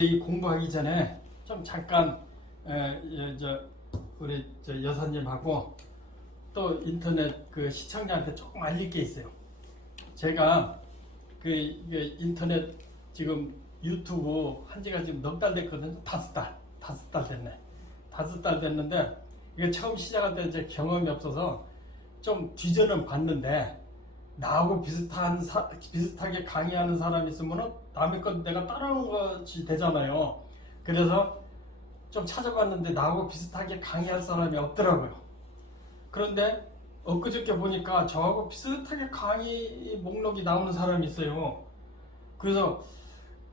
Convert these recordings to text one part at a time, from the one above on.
이 공부하기 전에 좀 잠깐 우리 여사님하고 또 인터넷 그 시청자한테 조금 알릴 게 있어요. 제가 이게 인터넷 지금 유튜브 한 지가 지금 넉 달 됐거든요. 다섯 달 됐네. 다섯 달 됐는데 이게 처음 시작할 때 이제 경험이 없어서 좀 뒤져는 봤는데 나하고 비슷하게 강의하는 사람이 있으면은 남의 건 내가 따라하는 것이 되잖아요. 그래서 좀 찾아봤는데 나하고 비슷하게 강의할 사람이 없더라고요. 그런데 엊그저께 보니까 저하고 비슷하게 강의 목록이 나오는 사람이 있어요. 그래서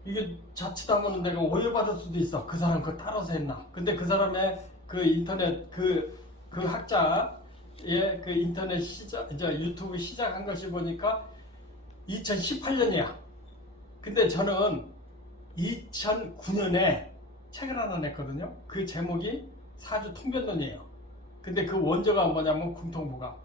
이게 자칫하면 내가 오해받을 수도 있어. 그 사람 그거 따라서 했나. 근데 그 사람의 그 인터넷 그 학자의 그 인터넷 유튜브 시작한 것을 보니까 2018년이야. 근데 저는 2009년에 책을 하나 냈거든요. 그 제목이 사주 통변론이에요. 근데 그 원조가 뭐냐면 군통부가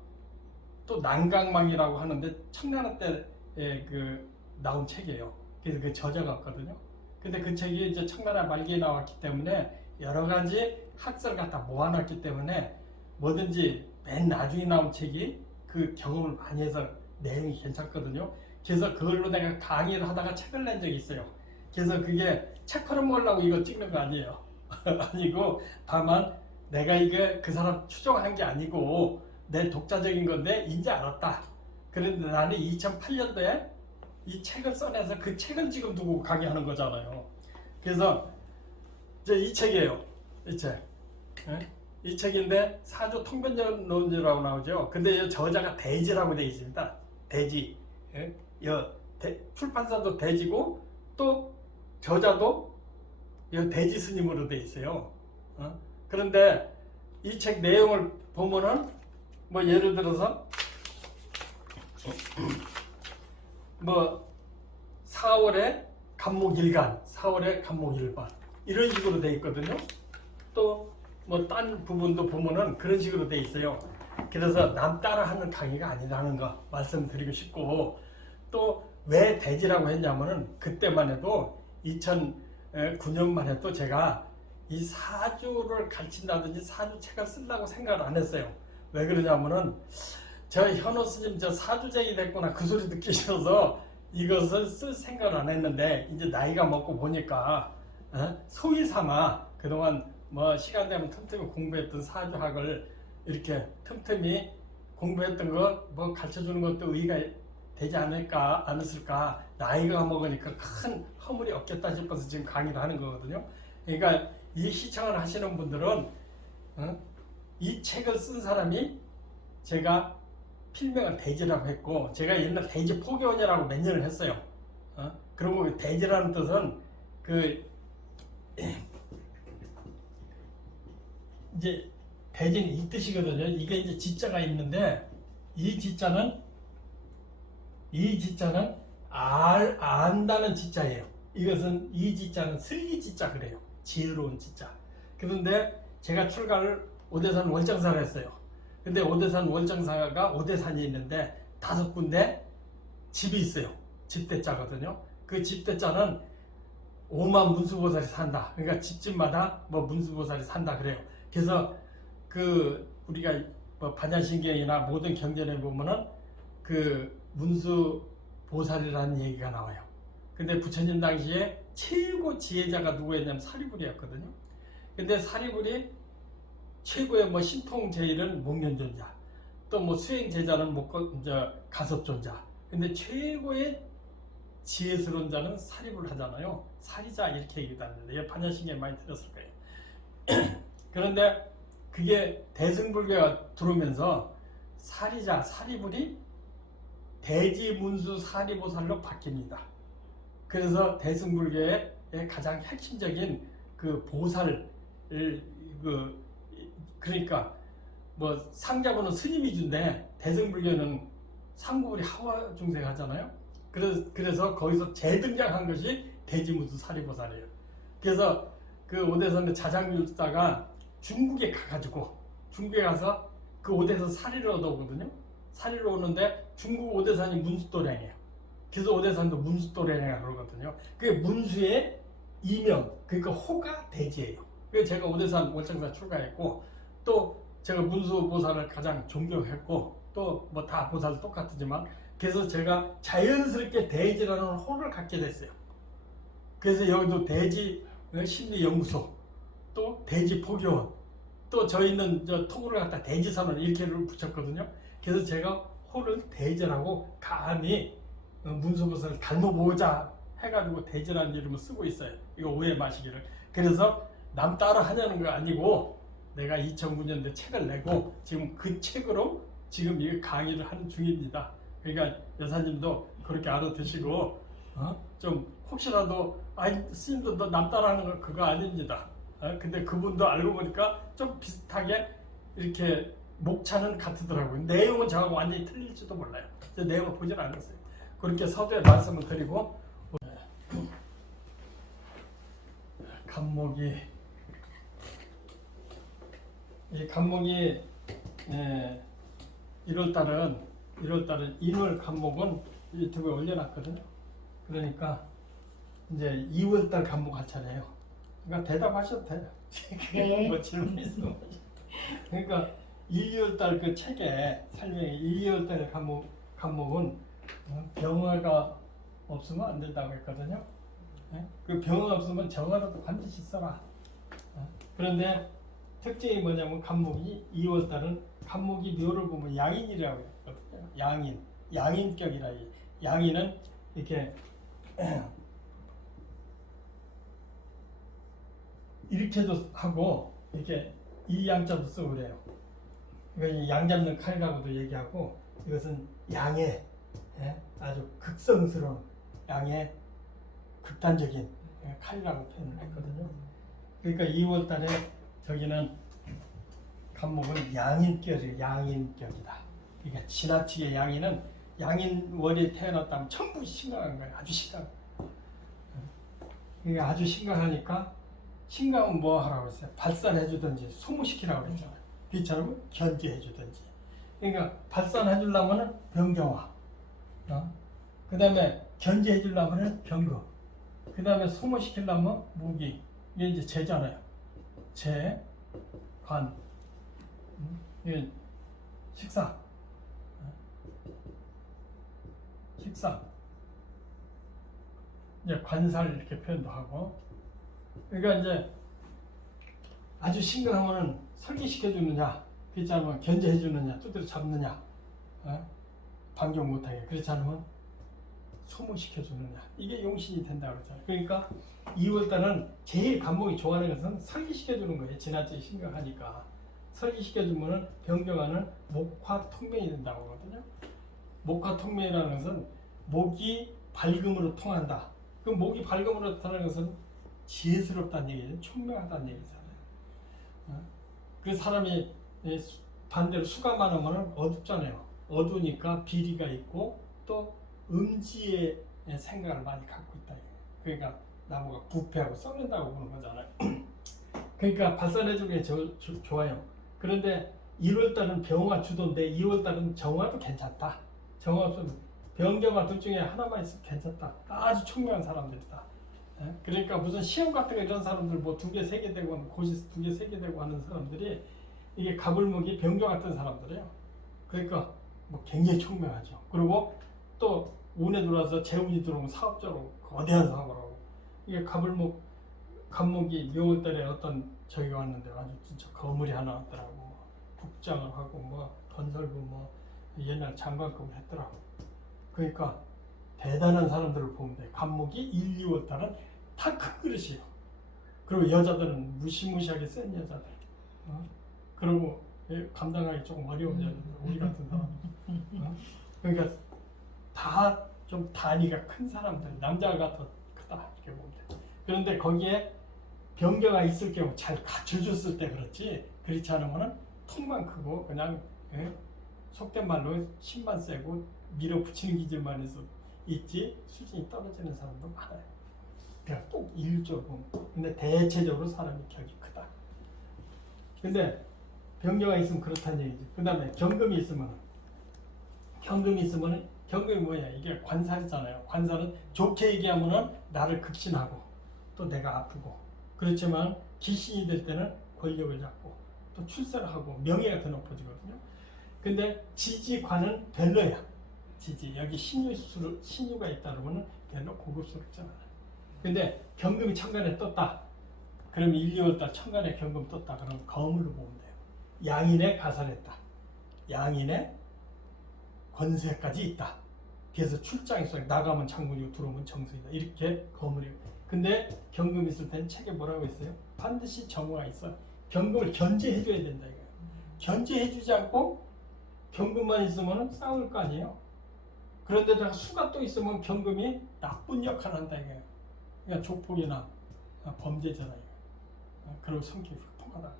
또 난강망이라고 하는데 청나라 때에 그 나온 책이에요. 그래서 그 저자가 없거든요. 근데 그 책이 이제 청나라 말기에 나왔기 때문에 여러 가지 학설 갖다 모아놨기 때문에 뭐든지 맨 나중에 나온 책이 그 경험을 많이 해서 내용이 괜찮거든요. 그래서 그걸로 내가 강의를 하다가 책을 낸 적이 있어요. 그래서 그게 책 팔아먹으려고 이거 찍는 거 아니에요. 아니고 다만 내가 이게 그 사람 추정한 게 아니고 내 독자적인 건데 이제 알았다. 그런데 나는 2008년도에 이 책을 써내서 그 책을 지금 두고 강의하는 거잖아요. 그래서 이제 이 책이에요. 이 책. 이 책인데 사주 통변론이라고 나오죠. 근데 이 저자가 대지라고 되어 있습니다. 대지. 출판사도 대지고 또 저자도 대지 스님으로 되어 있어요. 그런데 이 책 내용을 보면은 뭐 예를 들어서 뭐 4월에 간목일간, 4월에 간목일반 이런 식으로 되어 있거든요. 또 뭐 딴 부분도 보면은 그런 식으로 되어 있어요. 그래서 남 따라하는 강의가 아니라는 거 말씀드리고 싶고, 또 왜 대지라고 했냐면은 그때만 해도 2009년만 해도 제가 이 사주를 가르친다든지 사주 책을 쓰려고 생각을 안 했어요. 왜 그러냐면은 저 현호 스님 저 사주쟁이 됐구나 그 소리 듣기 싫어서 이것을 쓸 생각을 안 했는데 이제 나이가 먹고 보니까 소위 삼아 그동안 뭐 시간 되면 틈틈이 공부했던 사주학을 이렇게 틈틈이 공부했던 거 뭐 가르쳐주는 것도 의의가 되지 않았을까. 나이가 먹으니까 큰 허물이 없겠다 싶어서 지금 강의를 하는 거거든요. 그러니까 이 시청을 하시는 분들은 이 책을 쓴 사람이 제가 필명을 대지라고 했고, 제가 옛날 대지 포교원이라고 몇 년을 했어요. 그리고 대지라는 뜻은 이제 대지는 이 뜻이거든요. 이게 이제 지자가 있는데 이 지자는 안다는 지자예요. 이것은 이 지자는 슬기 지자 그래요. 지혜로운 지자. 그런데 제가 출가를 오대산 월정사를 했어요. 근데 오대산 월정사가 오대산이 있는데 5군데 집이 있어요. 집대자거든요. 그 집대자는 5만 문수보살이 산다. 그러니까 집집마다 뭐 문수보살이 산다 그래요. 그래서 우리가 뭐 반야신경이나 모든 경전에 보면은 그 문수보살이라는 얘기가 나와요. 근데 부처님 당시에 최고 지혜자가 누구였냐면 사리불이었거든요. 근데 사리불이 최고의 뭐 신통제일은 목련존자, 또 뭐 수행제자는 가섭존자. 근데 최고의 지혜스러운 자는 사리불 하잖아요. 사리자 이렇게 얘기도 하는데 반야신경 많이 들었을 거예요. 그런데 그게 대승불교가 들어오면서 사리불이 대지문수 사리보살로 바뀝니다. 그래서 대승불교의 가장 핵심적인 그 보살을 그러니까 뭐 상자분은 스님이 준데 대승불교는 상구불이 하와 중생 하잖아요. 그래서 거기서 재등장한 것이 대지문수 사리보살이에요. 그래서 그 오대산의 자장율사가 중국에 가서 그 오대산 사리를 얻어오거든요. 사리를 오는데 중국 오대산이 문수도량이에요. 그래서 오대산도 문수도량이라고 그러거든요. 그게 문수의 이명, 그러니까 호가 대지예요. 그래서 제가 오대산 월정사 출가했고, 또 제가 문수보살을 가장 존경했고, 또 뭐 다 보살 똑같지만, 그래서 제가 자연스럽게 대지라는 호를 갖게 됐어요. 그래서 여기도 대지 심리연구소, 또 대지 포교원, 또 저희는 저 토구를 갖다 대지선언 이렇게를 붙였거든요. 그래서 제가 호를 대지라고 감히 문수보살을 닮아보자 해가지고 대지라는 이름을 쓰고 있어요. 이거 오해 마시기를. 그래서 남 따라 하냐는 거 아니고 내가 2009년도에 책을 내고 지금 그 책으로 지금 이 강의를 하는 중입니다. 그러니까 여사님도 그렇게 알아두시고 좀 혹시라도 스님도 남 따라하는 거 그거 아닙니다. 근데 그분도 알고 보니까 좀 비슷하게 이렇게 목차는 같더라고요. 내용은 저하고 완전히 틀릴지도 몰라요. 내용을 보진 않았어요. 그렇게 서두에 말씀을 드리고 간목이 이 간목이 1월달은 인월 간목은 유튜브에 올려놨거든요. 그러니까 이제 2월달 간목 할 차례예요. 그러니까 대답하셔도 돼요. 네. 뭐 질문 있으면. 그러니까 1, 2월달 그 책에 설명이 1, 2월달 간목은 병화가 없으면 안 된다고 했거든요. 그 병화가 없으면 정화라도 반드시 써라. 그런데 특징이 뭐냐면 간목이 2월달은 간목이 묘를 보면 양인이라고 했거든요. 양인격이라. 양인은 이렇게 이렇게도 하고 이렇게 이 양자도 쓰고 그래요. 이거 양 잡는 칼이라고도 얘기하고 이것은 양의 아주 극성스러운 양의 극단적인 칼이라고 표현을 했거든요. 그러니까 2월달에 저기는 간목은 양인격이다. 그러니까 지나치게 양인월이 태어났다면 전부 심각한 거예요. 아주 심각. 그러니까 아주 심각하니까 심각은 뭐 하라고 했어요? 발산해주든지 소모시키라고 했잖아요. 그처럼 견제해주든지. 그러니까 발산해주려면 병경화. 그 다음에 견제해주려면 병거. 그 다음에 소모시키려면 무기. 이게 이제 재잖아요. 재, 관, 이게 식사. 이제 관살 이렇게 표현도 하고. 그러니까 이제 아주 심각하면 설기시켜주느냐, 그렇지 않으면 견제해주느냐, 두드려 잡느냐, 반격 못하게, 그렇지 않으면 소모시켜주느냐, 이게 용신이 된다고 그랬잖아요. 그러니까 2월달은 제일 간목이 좋아하는 것은 설기시켜주는 거예요. 지나치게 심각하니까. 설기시켜주면 병경화는 목화통명이 된다고 하거든요. 목화통명이라는 것은 목이 밝음으로 통한다. 그 목이 밝음으로 통하는 것은 지혜스럽다는 얘기예요. 총명하다는 얘기잖아요. 그 사람이 반대로 수가 많으면 어둡잖아요. 어두우니까 비리가 있고 또 음지의 생각을 많이 갖고 있다. 그러니까 나무가 부패하고 썩는다고 보는 거잖아요. 그러니까 발산해주는 게 좋아요. 그런데 1월달은 병화 주도인데 2월달은 정화도 괜찮다. 정화 없으면 병경화 둘 중에 하나만 있으면 괜찮다. 아주 총명한 사람들이다. 그러니까 무슨 시험 같은 거 이런 사람들 뭐 2개, 3개 되고 고시 2개, 3개 되고 하는 사람들이 이게 가불목이 병경 같은 사람들이에요. 그러니까 뭐 굉장히 총명하죠. 그리고 또 운에 들어와서 재운이 들어오면 사업적으로 거대한 사업을 하고 이게 간목이 묘월달에 어떤 저기가 왔는데 아주 진짜 거물이 하나 왔더라고. 국장을 하고 뭐 건설부 뭐 옛날 장관급을 했더라고. 그러니까 대단한 사람들을 보면 돼. 간목이 1, 2월달은 다 큰 그릇이에요. 그리고 여자들은 무시무시하게 센 여자들. 그리고 감당하기 조금 어려운 여자들. 우리 같은 사람. 그러니까 다 좀 단위가 큰 사람들. 남자가 더 크다. 이렇게 보면 돼. 그런데 거기에 병경화 있을 경우 잘 갖춰줬을 때 그렇지. 그렇지 않으면 통만 크고 그냥 속된 말로 힘만 세고 밀어붙이는 기질만 해서 있지 수준이 떨어지는 사람도 많아요. 그냥 꼭 일적으로. 근데 대체적으로 사람이 격이 크다. 근데 병경화 있으면 그렇다는 얘기지. 그 다음에 경금이 있으면 경금이 뭐야? 이게 관살이잖아요. 관살은 좋게 얘기하면은 나를 극신하고 또 내가 아프고 그렇지만 기신이 될 때는 권력을 잡고 또 출세를 하고 명예가 더 높아지거든요. 근데 지지관은 별로야. 지지 여기 신유가 있다 그러면 별로 고급스럽잖아. 근데 경금이 천간에 떴다. 그럼 1, 2월달 천간에 경금 떴다. 그럼 거물로 보면 돼요. 양인에 가설했다. 양인에 권세까지 있다. 그래서 출장에서 나가면 장군이고 들어오면 정승이다. 이렇게 거물이고. 근데 경금 있을 땐 책에 뭐라고 했어요? 반드시 정화가 있어. 경금을 견제해줘야 된다 이거예요. 견제해주지 않고 경금만 있으면 싸울 거 아니에요. 그런데다가 수가 또 있으면 경금이 나쁜 역할을 한다 이거예요. 그러니까 조폭이나 범죄잖아요. 그리고 성격이 흉폭하다.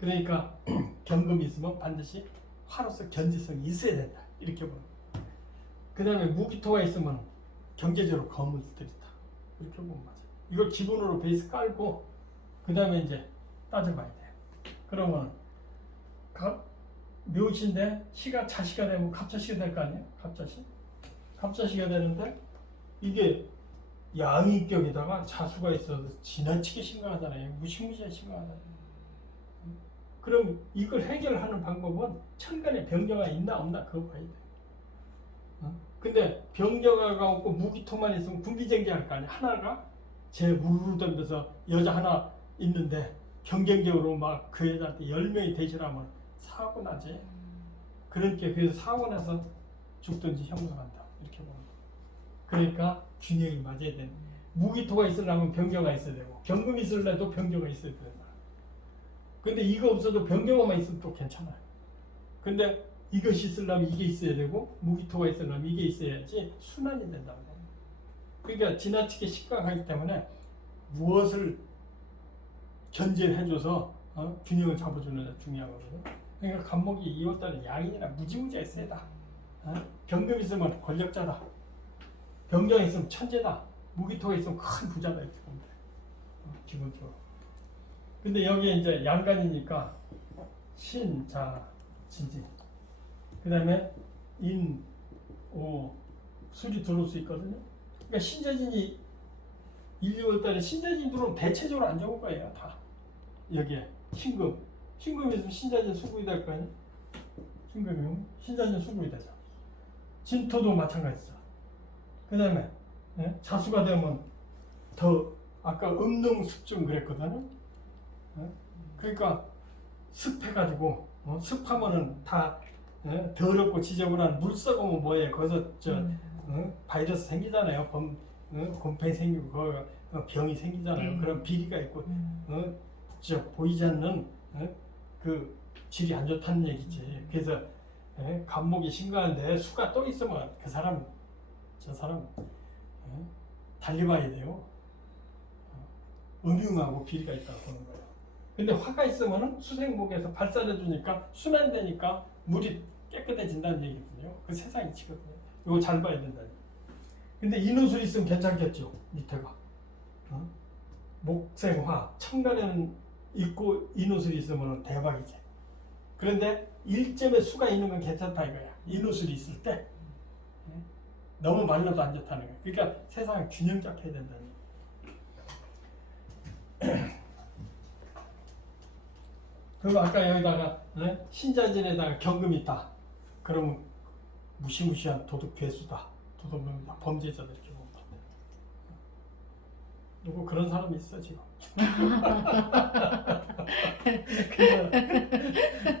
그러니까 경금이 있으면 반드시 화로서 견제성이 있어야 된다. 이렇게 보는. 그 다음에 무기토가 있으면 경제적으로 거물들이다. 이렇게 보면 맞아요. 이걸 기본으로 베이스 깔고 그 다음에 이제 따져봐야 돼요. 그러면 묘시인데 시가 자시가 되면 갑자시가 될 거 아니에요? 갑자시가 되는데 이게 양인격에다가 자수가 있어서 지나치게 심각하잖아요. 무시무시하게 심각하잖아요. 그럼 이걸 해결하는 방법은 천간에 병정화 있나 없나 그거 봐야 돼. 근데 병정화가 없고 무기토만 있으면 군비쟁기할 거 아니야. 하나가 제 우르르 덤벼서 여자 하나 있는데 경쟁적으로 막 그 여자한테 10명이 대실하면 사고 나지. 그러니까 그래서 사고 나서 죽든지 형사한다. 이렇게 보는 거. 그러니까 균형이 맞아야 되는. 무기토가 있으려면 병정화 있어야 되고 경금이 있으려도 병정화 있어야 된다. 근데 이거 없어도 병정화만 있으면 또 괜찮아요. 근데 이것이 있으려면 이게 있어야 되고 무기토가 있으려면 이게 있어야지 순환이 된다는 거예요. 그러니까 지나치게 심각하기 때문에 무엇을 견제를 해줘서 균형을 잡아주는 게 중요하거든요. 그러니까 간목이 2월달에 양인이나 무지무지하게 세다. 경금이 있으면 권력자다. 병정이 있으면 천재다. 무기토가 있으면 큰 부자다. 이렇게 보면 돼. 기본적으로. 근데 여기에 이제 양간이니까 신, 자, 지지. 그 다음에 인, 오, 술이 들어올 수 있거든요. 그러니까 신자진이 1, 2월달에 신자진 들어오면 대체적으로 안 좋은 거예요. 다. 여기에 신금. 신금이 있으면 신자진 수급이 될 거 아니에요? 신금이면 신자진 수급이 되죠. 진토도 마찬가지죠. 그 다음에 자수가 되면 더 아까 음능습중 그랬거든요. 그러니까 습해가지고 습하면은 다 더럽고 지저분한 물 썩으면 뭐예요? 거기서 바이러스 생기잖아요. 곰팡이 생기고 병이 생기잖아요. 그런 비리가 있고 보이지 않는 그 질이 안 좋다는 얘기지. 그래서 간목이 심각한데 수가 또 있으면 저 사람 달리 봐야 돼요. 음흉하고 비리가 있다고 보는 거예요. 근데 화가 있으면 수생목에서 발산해 주니까 순환되니까 물이 깨끗해진다는 얘기거든요. 그 세상이 치거든요. 이거 잘 봐야 된다. 근데 인후술이 있으면 괜찮겠죠. 밑에가 목생화 천간에는 있고 인후술이 있으면 대박이지. 그런데 일점의 수가 있는 건 괜찮다 이거야. 인후술이 있을 때 너무 말려도 안 좋다는 거야. 그러니까 세상을 균형 잡혀야 된다는 거야. 그리고 아까 여기다가 신자진에다가 경금이 있다. 그러면 무시무시한 도둑 괴수다. 도둑놈이다. 범죄자다 이렇게 보면 돼. 누구 그런 사람이 있어 지금.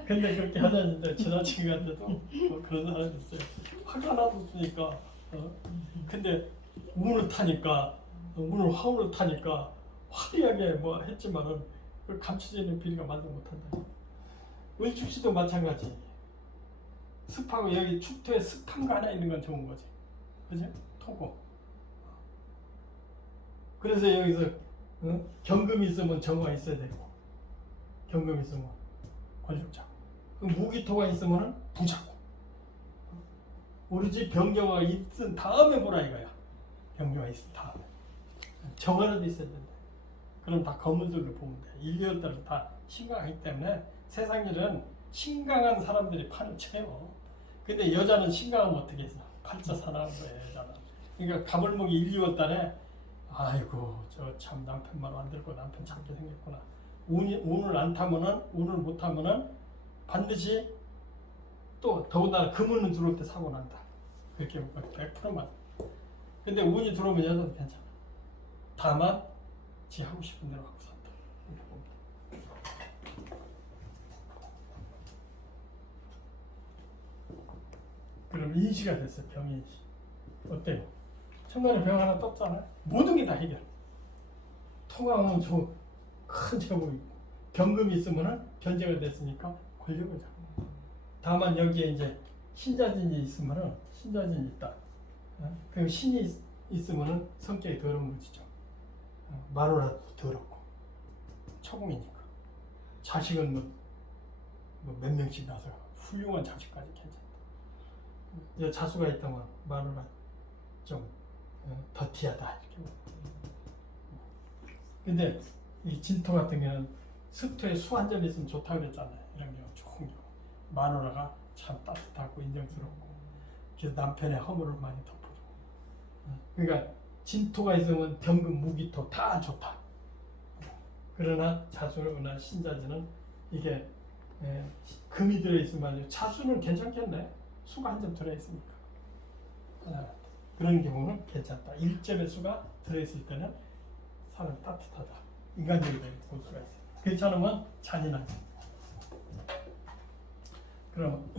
근데 그렇게 하자는데 지나치게 한데도 그런 사람이 있어요. 화가 나도 쓰니까 근데 운을 타니까 운을 화운을 타니까 화려하게 뭐 했지만은 그 감춰지는 비리가 만들 못한다. 을축시도 마찬가지. 습하고 여기 축토에 습한 거 하나 있는 건 좋은 거지. 그죠? 토고. 그래서 여기서 경금이 있으면 정화가 있어야 되고 경금이 있으면 권력자. 무기토가 있으면 부자고. 오로지 병정화가 있은 다음에 보라 이거야. 병정화가 있은 다음에. 정화라도 있어야 된다. 그럼 다 거물들로 보면 돼. 1, 2월달은 다 심각하기 때문에 세상 일은 심각한 사람들이 판을 쳐요. 근데 여자는 심각하면 어떻게 해서? 팔자 사나운 거예요, 여자는. 그러니까 가물목이 1, 2월달에 아이고 저 참 남편만 안 들고 남편 찾게 생겼구나. 운을 안 타면은 운을 못 타면은 반드시 또 더군다나 금운은 들어올 때 사고 난다. 그렇게 100%만. 근데 운이 들어오면 여자도 괜찮아. 다만 지 하고 싶은 대로 하고 산다. 그럼 인시가 됐어요. 병인시. 어때요? 천간에 병 하나 떴잖아요. 모든 게 다 해결. 통화하면 큰 제목이 병금이 있으면은 변제가 됐으니까 권력을 잡고. 다만 여기에 이제 신자진이 있으면은 신자진이 있다. 그럼 신이 있으면은 성격이 더러운 거지죠. 마누라도 더럽고 처공이니까. 자식은 뭐 몇 명씩 나서 훌륭한 자식까지 괜찮다. 자수가 있다면 마누라 좀 더티하다 이렇게. 근데 이 진토 같은 경우는 수토에 수 한 점 있으면 좋다고 그랬잖아요. 이런 경우 좋은 경우. 마누라가 참 따뜻하고 인정스럽고 그래서 남편의 허물을 많이 덮어주고. 그러니까 진토가 있으면 병금, 무기토 다 좋다. 그러나 자수나 신자지는 이게 금이 들어있으면 자수는 괜찮겠네. 수가 한 점 들어있으니까. 그런 경우는 괜찮다. 1점의 수가 들어있을 때는 사람 따뜻하다. 인간적이 볼 수가 있어요. 괜찮으면 잔인하다. 그럼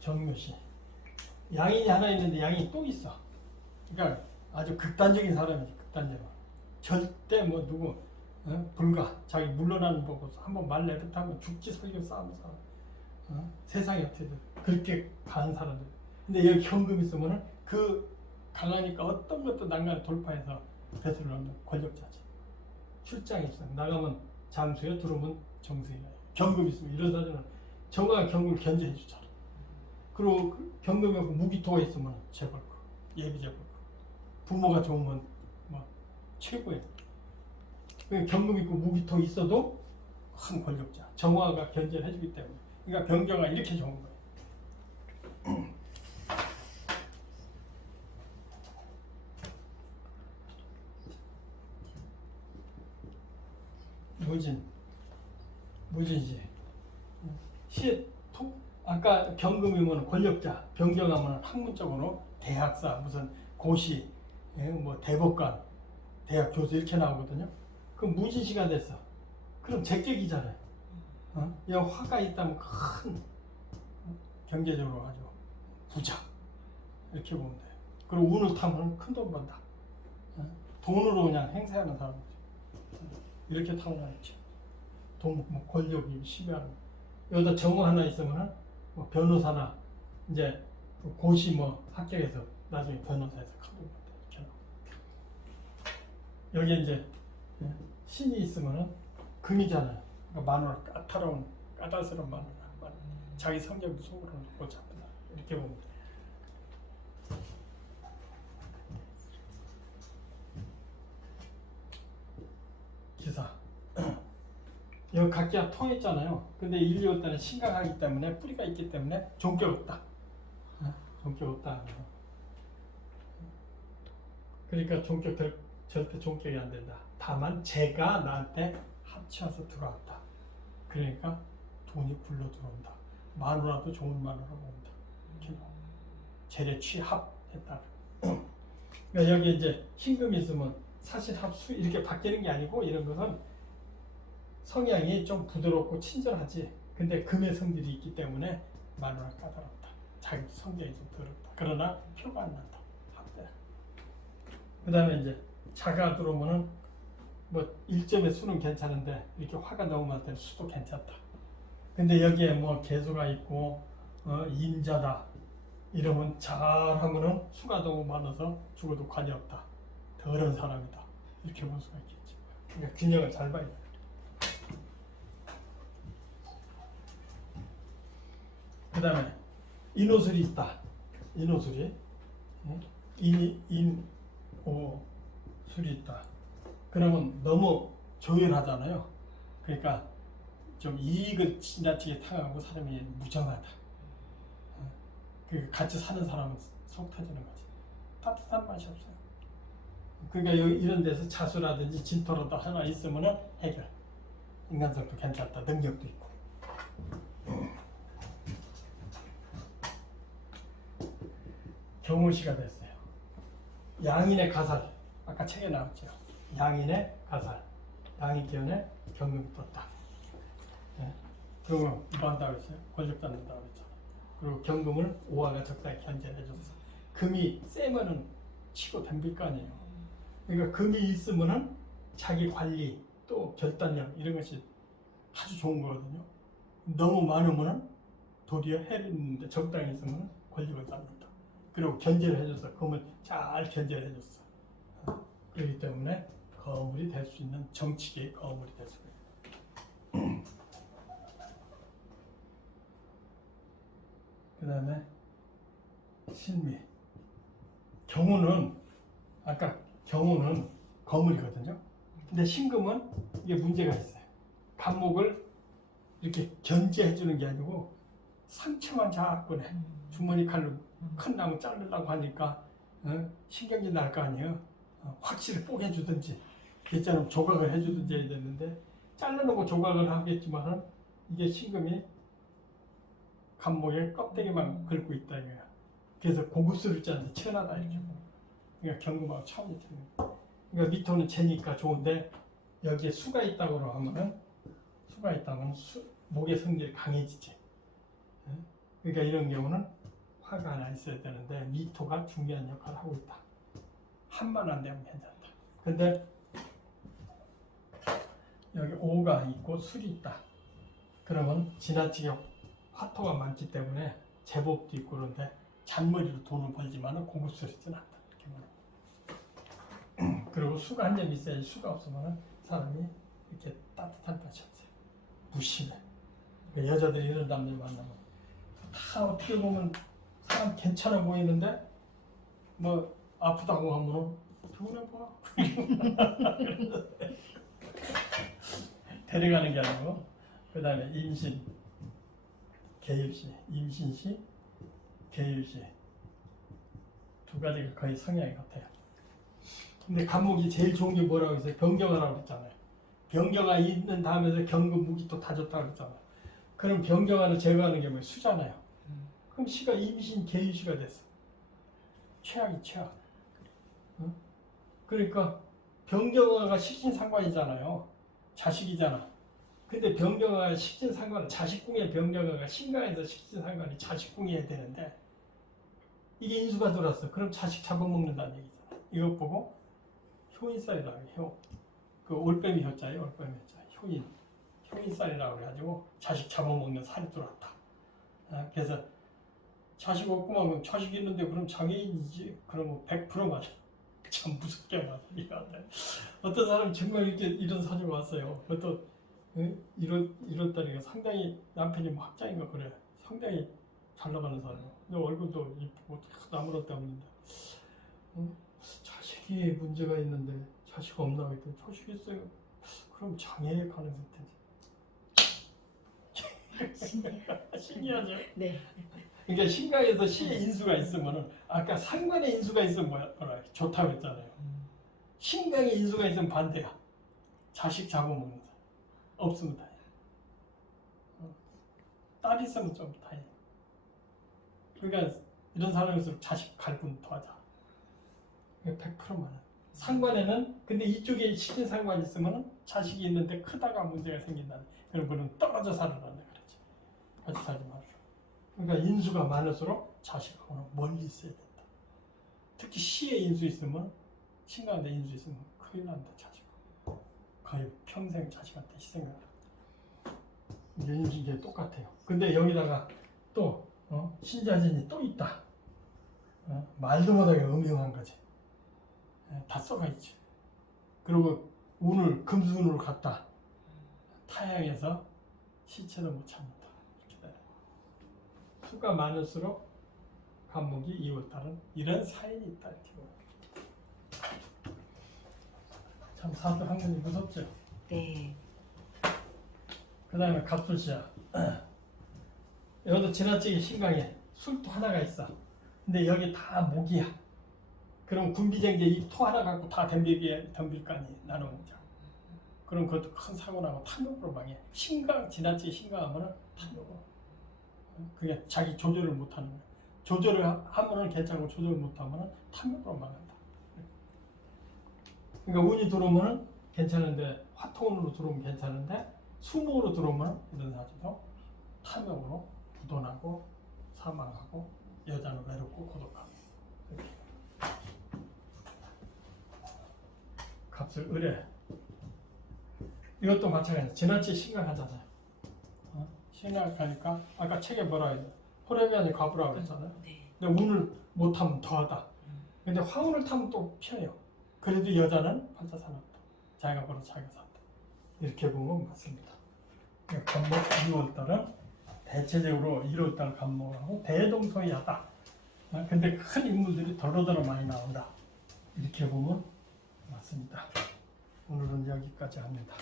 정묘시 양인이 하나 있는데 양이 또 있어. 그러니까 아주 극단적인 사람이지. 극단적으로 절대 뭐 누구 불가 자기 물러나는 보고 한번 말 내뱉으면 죽지 살기 싸우면서 세상이 어떻게 돼. 그렇게 강한 사람들. 근데 여기 현금 있으면은 그 강하니까 어떤 것도 난간을 돌파해서 배틀을 넣는 권력자지. 출장이 있어. 나가면 장수야, 들어오면 정수야. 경금 있으면 이런 사람은 정확한 경금을 견제해 주잖아. 그리고 경금하고 무기토가 있으면 재벌고, 예비재벌고. 부모가 좋으면 뭐 최고야. 경금 있고 무기토 있어도 큰 권력자. 정화가 견제를 해주기 때문에. 그러니까 병정화 이렇게 좋은 거예요. 무진시. 아까 경금이면 권력자, 병정하면 학문적으로 대학사, 무슨 고시, 뭐 대법관, 대학 교수 이렇게 나오거든요. 그럼 무진시가 됐어. 그럼 제격이잖아요. 이 화가 있다면 큰 경제적으로 아주 부자 이렇게 보면 돼요. 그리고 운을 타면 큰 돈 번다. 돈으로 그냥 행세하는 사람이죠. 이렇게 타고나죠. 돈, 뭐 권력이 심해하는. 여기다 정호 하나 있으면 뭐 변호사나 이제 고시 뭐 합격해서 나중에 변호사에서 큰 돈 번다. 이렇게 나와. 여기 이제 신이 있으면 금이잖아요. 그러니까 마누라 까다스러운 마누라. 자기 성격도 속으로 놓고 잡는다. 이렇게 보면 돼. 기사. 여기 각기가 통했잖아요. 근데 인류 때는 심각하기 때문에 뿌리가 있기 때문에 종격 없다. 종격 없다. 그러니까 절대 종격이 안 된다. 다만 제가 나한테 합치어서 들어왔다. 그러니까 돈이 굴러 들어온다. 마누라도 좋은 마누라가 온다. 이렇게 재래 취합했다. 그러니까 여기 이제 신금이 있으면 사실 합수 이렇게 바뀌는 게 아니고 이런 것은 성향이 좀 부드럽고 친절하지. 근데 금의 성질이 있기 때문에 마누라 까다롭다. 자기 성격이 좀 더럽다. 그러나 표가 안 난다. 합대. 그 다음에 이제 자가 들어오면은 뭐 1점의 수는 괜찮은데 이렇게 화가 너무 많을 때는 수도 괜찮다. 근데 여기에 뭐 개수가 있고 임자다 이러면 잘하면은 수가 너무 많아서 죽어도 관이 없다. 더러운 사람이다. 이렇게 볼 수가 있겠죠. 그러니까 균형을 잘 봐야 돼. 그 다음에 인호술이 있다. 인호술이 인오술이 있다. 그러면 너무 조율하잖아요. 그러니까 좀 이익을 지나치게 탕하고 사람이 무정하다. 그 같이 사는 사람은 속 터지는 거지. 따뜻한 맛이 없어요. 그러니까 여기 이런 데서 자수라든지 진토라도 하나 있으면은 해결. 인간성도 괜찮다. 능력도 있고. 경우시가 됐어요. 양인의 가살. 아까 책에 나왔죠. 양인의 가살. 양이기운에 경금이 떴다. 네. 그리고 뭐 한다고 했어요? 권력 잡는다고 했잖아. 그리고 경금을 오화가 적당히 견제해줬어. 금이 세면은 치고 덤빌 거 아니에요. 그러니까 금이 있으면은 자기 관리 또 결단력 이런 것이 아주 좋은 거거든요. 너무 많으면은 도리어 해리는데 적당히 있으면 권력을 잡는다. 그리고 견제를 해줘서 금을 잘 견제를 해줬어. 그렇기 때문에 거물이 될 수 있는 정치계의 거물이 될 수 있는. 그 다음에 신미. 경우는 아까 경우는 거물이거든요. 근데 신금은 이게 문제가 있어요. 간목을 이렇게 견제해 주는 게 아니고 상처만 자꾸 내. 주머니 칼로 큰 나무 자르려고 하니까 신경이 날 거 아니에요. 확실히 뽀개 주든지 괜찮으면 조각을 해주든지 해야 되는데 잘라놓고 조각을 하겠지만은 이게 신금이 간목에 껍데기만 긁고 있다 이거야. 그래서 고급스럽지 않은데 천하다 이렇게. 그러니까 경금하고 차원이 틀린 거야. 그러니까 미토는 재니까 좋은데 여기에 수가 있다고 하면은 수가 있다면 목의 성질이 강해지지. 그러니까 이런 경우는 화가 하나 있어야 되는데 미토가 중요한 역할을 하고 있다. 한만 안 되면 괜찮다. 근데 여기 오가 있고 술이 있다. 그러면 지나치게 화토가 많기 때문에 제법도 있고 그런데 잔머리로 돈을 벌지만 고급스럽진 않다. 이렇게 그리고 수가 한 점 있어야지. 수가 없으면 사람이 이렇게 따뜻한 맛이 없어요. 무심해. 그러니까 여자들이 이런 남들 만나면 다 어떻게 보면 사람 괜찮아 보이는데 뭐 아프다고 하면 병원에 봐. 데려가는 게 아니고. 그 다음에 임신, 계율시, 임신시, 계율시 두 가지가 거의 성향이 같아요. 근데 간목이 제일 좋은 게 뭐라고 했어요? 병경화라고 그랬잖아요. 병경화 있는 다음에서 경금 무기 또 다 좋다고 그랬잖아요. 그럼 병경화를 제거하는 게 뭐예요? 수잖아요. 그럼 시가 임신, 계율시가 됐어. 최악이 최악. 그러니까 병경화가 식신상관이잖아요. 자식이잖아. 근데 병경화가 식신상관은 자식궁의 병경화가 신강에서 식신상관이 자식궁이어야 되는데 이게 인수가 들어왔어. 그럼 자식 잡아먹는다는 얘기잖아. 이것 보고 효인살이라고 해요. 그 올빼미 효자예요. 올빼미 효자. 효인살이라고 해가지고 자식 잡아먹는 살이 들어왔다. 그래서 자식 없구만. 자식 있는데 그럼 장애인이지. 그러면 100% 맞아. 참 무섭게 맞아. 어떤 사람 정말 이렇게 이런 사주가 왔어요. 그것도 이렇다니까 상당히 남편이 뭐 학자인가 그래. 상당히 잘 나가는 사람. 근데 얼굴도 이쁘고 아무것도 없는데 자식이 문제가 있는데 자식 없나 했더니 자식 있어요. 그럼 장애의 가능성이 되지. 신기하죠? 네. 그러니까 신강에서 시의 인수가 있으면은 아까 상관의 인수가 있으면 뭐라 좋다고 했잖아요. 신강의 인수가 있으면 반대야. 자식 잡아먹는 사람. 없으면 다행이야. 딸 있으면 좀 다행이야. 그러니까 이런 사람일수록 자식 갈군 도하자. 100%만. 상관에는 근데 이쪽에 식신 상관이 있으면 자식이 있는데 크다가 문제가 생긴다. 그럼 그는 떨어져 살아라 그러지. 같이 살지 말아줘. 그러니까 인수가 많을수록 자식하고는 멀리 있어야 된다. 특히 시에 인수 있으면 신강한테 인수 있으면 큰일 난다. 자식. 거의 평생 자식한테 희생하라. 인수계 똑같아요. 근데 여기다가 또 신자진이 또 있다. 말도 못하게 음흉한 거지. 다 썩어 있지. 그리고 운을 금수운으로 갔다. 타향해서 시체도 못 참는다. 이렇게 돼. 수가 많을수록 간목이 이웃다는 이런 사인이 있다. 이렇게. 참 사주 학문이 무섭죠. 네. 그 다음에 갑술시야. 여기도 지나치게 신강해. 술도 하나가 있어. 근데 여기 다 목이야. 그럼 군비쟁제 이 토 하나 갖고 다 덤빌 거 아니 나눠먹자. 그럼 그것도 큰 사고 나고 탐욕으로 망해. 지나치게 심각하면은 탐욕으로. 그게 자기 조절을 못하는 거야. 조절을 하면은 괜찮고 조절을 못하면은 탐욕으로 망한다. 그러니까 운이 들어오면은 괜찮은데 화토운으로 들어오면 괜찮은데 수목으로 들어오면 이런 사주도 탐욕으로 부도나고 사망하고 여자는 외롭고 고독하고. 값을 의뢰. 이것도 마찬가지야. 지나치게 심각하잖아요. 심각하니까 아까 책에 뭐라 해요? 호래비안이 과부라고 그랬잖아요. 네. 근데 운을 못하면 더하다. 근데 화운을 타면 또 편해요. 그래도 여자는 팔자 사납다. 자기가 벌어 자기가 산다. 이렇게 보면 맞습니다. 그러니까 간목 2월달은 대체적으로 1월달 간목하고 대동소이하다. 근데 큰 인물들이 더러더러 많이 나온다. 이렇게 보면 맞습니다. 오늘은 여기까지 합니다.